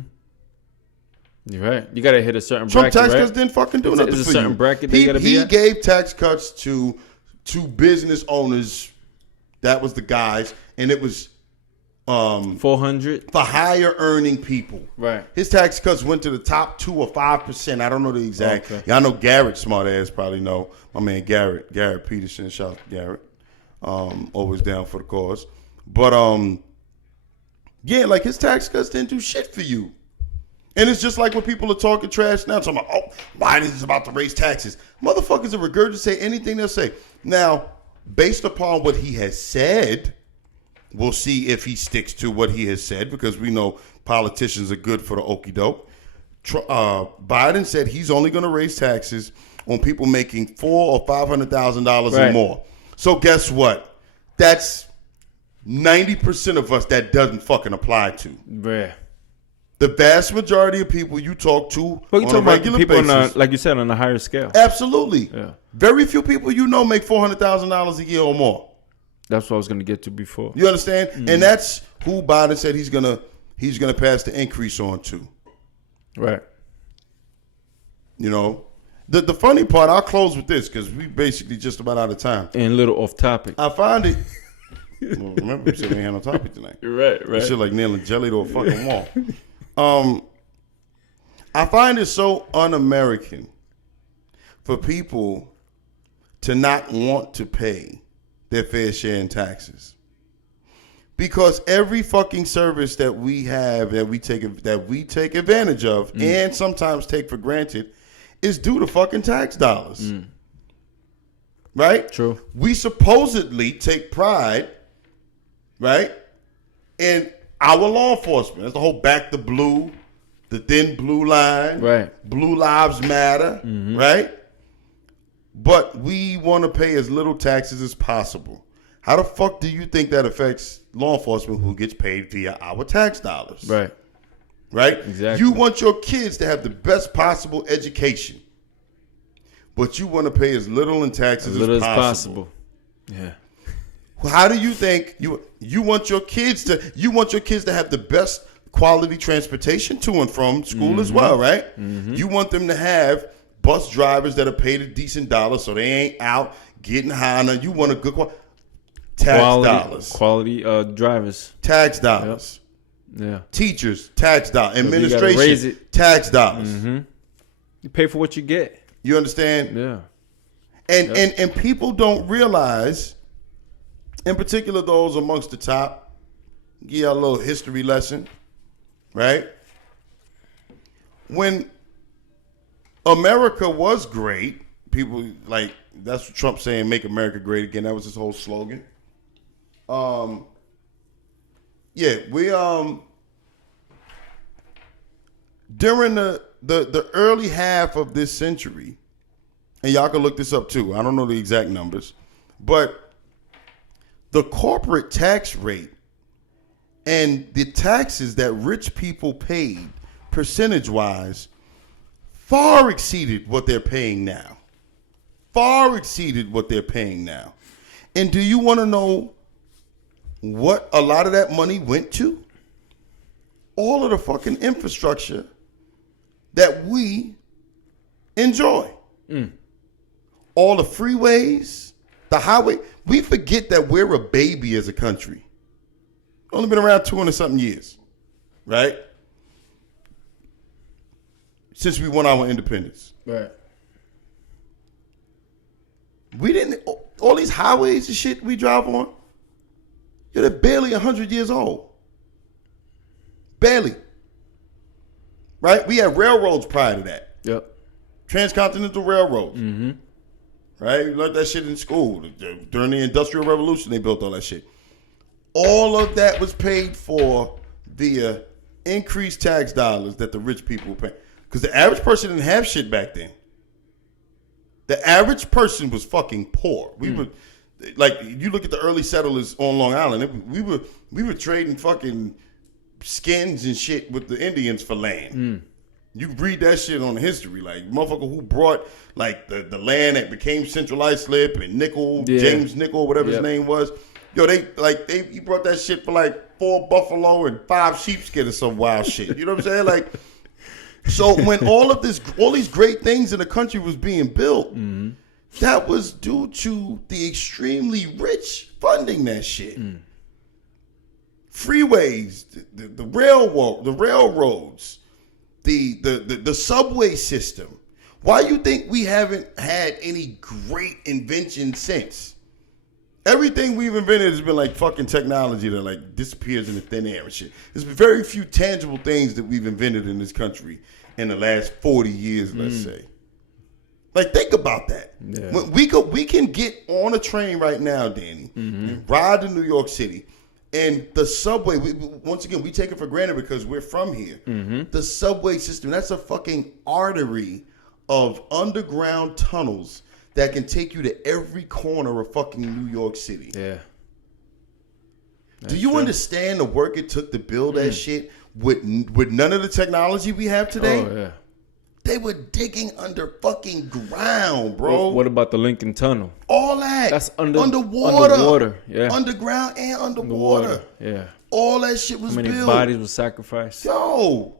You're right. You got to hit a certain Trump bracket, tax cuts didn't fucking do nothing There's for a certain you. bracket they got to be He at? gave tax cuts to business owners. That was the guys, and it was 400 for higher earning people. Right. His tax cuts went to the top 2 or 5%. I don't know the exact. Okay. Yeah, I know Garrett, smart ass, probably know. My man Garrett Peterson. Shout out to Garrett. Always down for the cause. But yeah, like his tax cuts didn't do shit for you. And it's just like when people are talking trash now, talking about, Biden is about to raise taxes. Motherfuckers will regurgitate anything they'll say. Now, based upon what he has said, we'll see if he sticks to what he has said, because we know politicians are good for the okie doke. Biden said he's only going to raise taxes on people making $400,000 or $500,000 Right. or more. So guess what? That's 90% of us that doesn't fucking apply to. Yeah. The vast majority of people you talk to But you on talking a about regular people basis, like you said, on a higher scale. absolutely. Yeah. Very few people make $400,000 a year or more. That's what I was going to get to before. You understand? And that's who Biden said he's gonna pass the increase on to. Right. You know, the funny part. I'll close with this because we basically just about out of time. And a little off topic. I find it. Well, remember, we said we ain't had no topic tonight. Right. That shit like nailing jelly to a fucking wall. I find it so un-American for people to not want to pay their fair share in taxes, because every fucking service that we have that we take advantage of and sometimes take for granted is due to fucking tax dollars. Right? True. We supposedly take pride, right, in our law enforcement. That's the whole back the blue, the thin blue line. Right. Blue lives matter, right? But we want to pay as little taxes as possible. How the fuck do you think that affects law enforcement who gets paid via our tax dollars? Right. Right? Exactly. You want your kids to have the best possible education, but you want to pay as little in taxes as possible. Yeah. How do you think you want your kids to have the best quality transportation to and from school as well, right? You want them to have bus drivers that are paid a decent dollar so they ain't out getting high. Now you want a good quality drivers. Tax dollars. Yep. Yeah. Teachers, tax dollars. You gotta Administration, raise it. tax dollars. You pay for what you get. You understand? Yeah. And people don't realize, in particular those amongst the top, give you a little history lesson, right? When America was great, people like, that's what Trump's saying, make America great again. That was his whole slogan. We during the early half of this century, and y'all can look this up too. I don't know the exact numbers, but the corporate tax rate and the taxes that rich people paid percentage-wise far exceeded what they're paying now. Far exceeded what they're paying now. And do you want to know what a lot of that money went to? All of the fucking infrastructure that we enjoy. All the freeways, the highway. We forget that we're a baby as a country. Only been around 200-something years, right? Since we won our independence. Right. We didn't, all these highways and shit we drive on, they're barely 100 years old. Barely. Right? We had railroads prior to that. Yep. Transcontinental railroads. Right? We learned that shit in school. During the Industrial Revolution, they built all that shit. All of that was paid for via increased tax dollars that the rich people were paying. Because the average person didn't have shit back then. The average person was fucking poor. We were, like, you look at the early settlers on Long Island. We were trading fucking skins and shit with the Indians for land. You read that shit on history, like motherfucker who brought like the land that became Central Islip and Nickel, James Nickel, whatever his name was. Yo, he brought that shit for like 4 buffalo and 5 sheepskin or some wild shit. You know what I'm saying? Like, so when all these great things in the country was being built, that was due to the extremely rich funding that shit. Freeways, the railroads, the subway system. Why you think we haven't had any great invention since? Everything we've invented has been like fucking technology that like disappears in the thin air and shit. There's very few tangible things that we've invented in this country in the last 40 years, let's say. Like, think about that. Yeah. When we can get on a train right now, Danny, and ride to New York City. And the subway, once again, we take it for granted because we're from here. The subway system, that's a fucking artery of underground tunnels that can take you to every corner of fucking New York City. Yeah. Do you understand the work it took to build that shit with none of the technology we have today? Oh, yeah. They were digging under fucking ground, bro. What about the Lincoln Tunnel? All that. That's underwater. Underwater, yeah. Underground and underwater. Yeah. All that shit was built. How many bodies were sacrificed? Yo.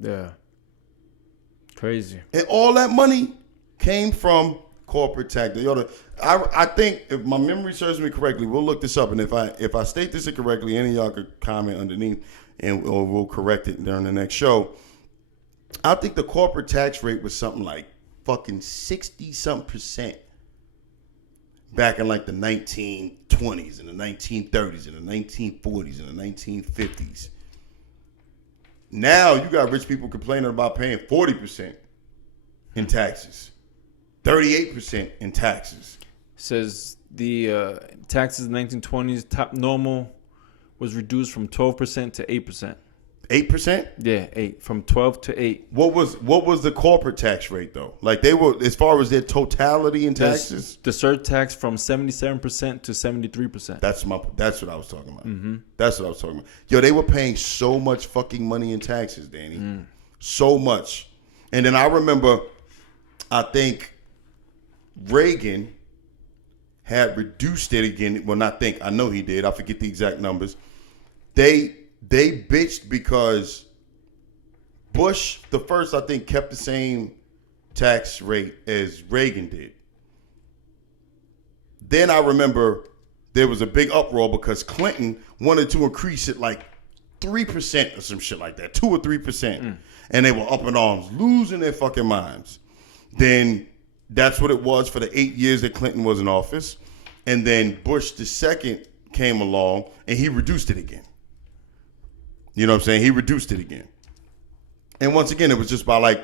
Yeah. Crazy. And all that money came from corporate tax. I think, if my memory serves me correctly, we'll look this up, and if I state this incorrectly, any of y'all could comment underneath, and we'll correct it during the next show. I think the corporate tax rate was something like fucking 60-something% back in like the 1920s and the 1930s and the 1940s and the 1950s. Now you got rich people complaining about paying 40% in taxes, 38% in taxes. Says the taxes in the 1920s, top normal was reduced from 12% to 8%. 8%? Yeah, 8. From 12 to 8. What was the corporate tax rate though? Like they were, as far as their totality in taxes? The surtax from 77% to 73%. That's what I was talking about. That's what I was talking about. Yo, they were paying so much fucking money in taxes, Danny. So much. And then I remember, I think Reagan had reduced it again. Well, not think. I know he did. I forget the exact numbers. They bitched because Bush, the first, I think, kept the same tax rate as Reagan did. Then I remember there was a big uproar because Clinton wanted to increase it like 3% or some shit like that, 2 or 3%. And they were up in arms, losing their fucking minds. Then that's what it was for the 8 years that Clinton was in office. And then Bush the second came along and he reduced it again. You know what I'm saying? He reduced it again. And once again, it was just by like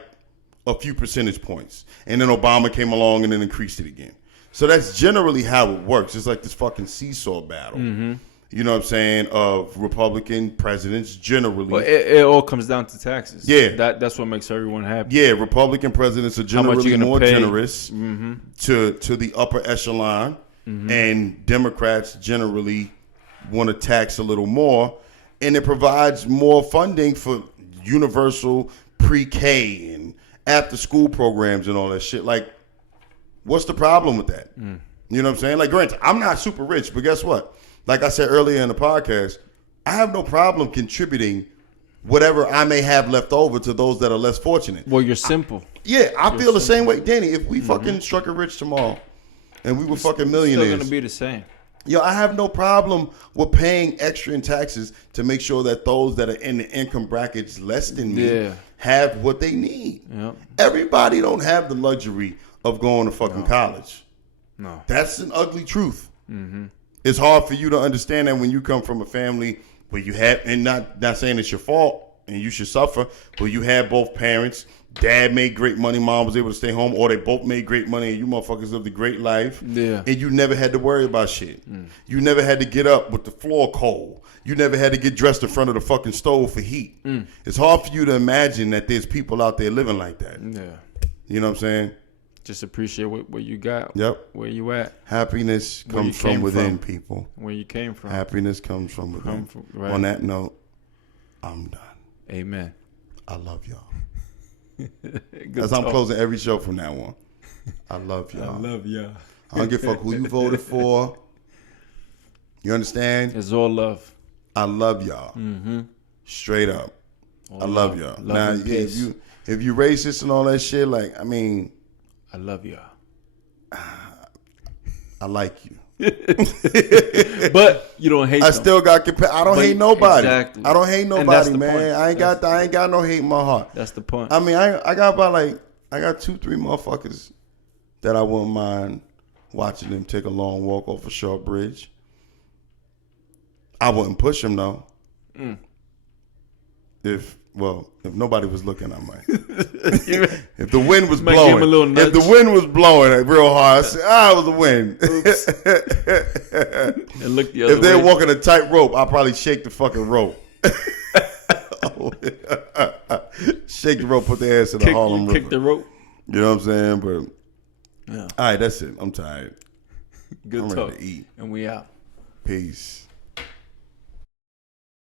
a few percentage points. And then Obama came along and then increased it again. So that's generally how it works. It's like this fucking seesaw battle. You know what I'm saying? Of Republican presidents generally. Well, it all comes down to taxes. Yeah. That's what makes everyone happy. Yeah, Republican presidents are generally more generous to the upper echelon. And Democrats generally want to tax a little more. And it provides more funding for universal pre-K and after-school programs and all that shit. Like, what's the problem with that? You know what I'm saying? Like, granted, I'm not super rich, but guess what? Like I said earlier in the podcast, I have no problem contributing whatever I may have left over to those that are less fortunate. Well, you're simple. I feel the same way. Danny, if we fucking struck it rich tomorrow and we were fucking millionaires. It's still going to be the same. Yo, I have no problem with paying extra in taxes to make sure that those that are in the income brackets less than me have what they need. Yep. Everybody don't have the luxury of going to fucking college. No. That's an ugly truth. It's hard for you to understand that when you come from a family where you have, and not saying it's your fault, and you should suffer. But you had both parents. Dad made great money, mom was able to stay home, or they both made great money, and you motherfuckers lived a great life. Yeah. And you never had to worry about shit. You never had to get up with the floor cold. You never had to get dressed in front of the fucking stove for heat. It's hard for you to imagine that there's people out there living like that. Yeah. You know what I'm saying? Just appreciate what you got. Yep. Where you at. Happiness comes from within, people. Where you came from. Happiness comes from within. Right. On that note, I'm done. Amen. I love y'all. Good As I'm talk. closing every show from now on. I love y'all. I love y'all. I don't give a fuck who you voted for. You understand? It's all love. I love y'all. Straight up. All I love y'all. Love Now, and yeah, peace. if you racist and all that shit, like, I mean, I love y'all. I like you. But you don't hate I them. still got I don't But hate nobody. exactly. I don't hate And that's nobody, the man. point. I ain't got no hate in my heart. That's the point. I mean, I got about I got 2-3 motherfuckers that I wouldn't mind watching them take a long walk off a short bridge. I wouldn't push them though. If nobody was looking, I might. If the wind was Might give him a little blowing, nudge. if the wind was blowing real hard, I say, it was the wind. And look the other If they're way. walking a tight rope, I'll probably shake the fucking rope. Shake the rope, put their ass in the Harlem River. Kick the rope. You know what I'm saying? But Yeah. all right, that's it. I'm tired. Good I'm talk. ready to eat. And we out. Peace.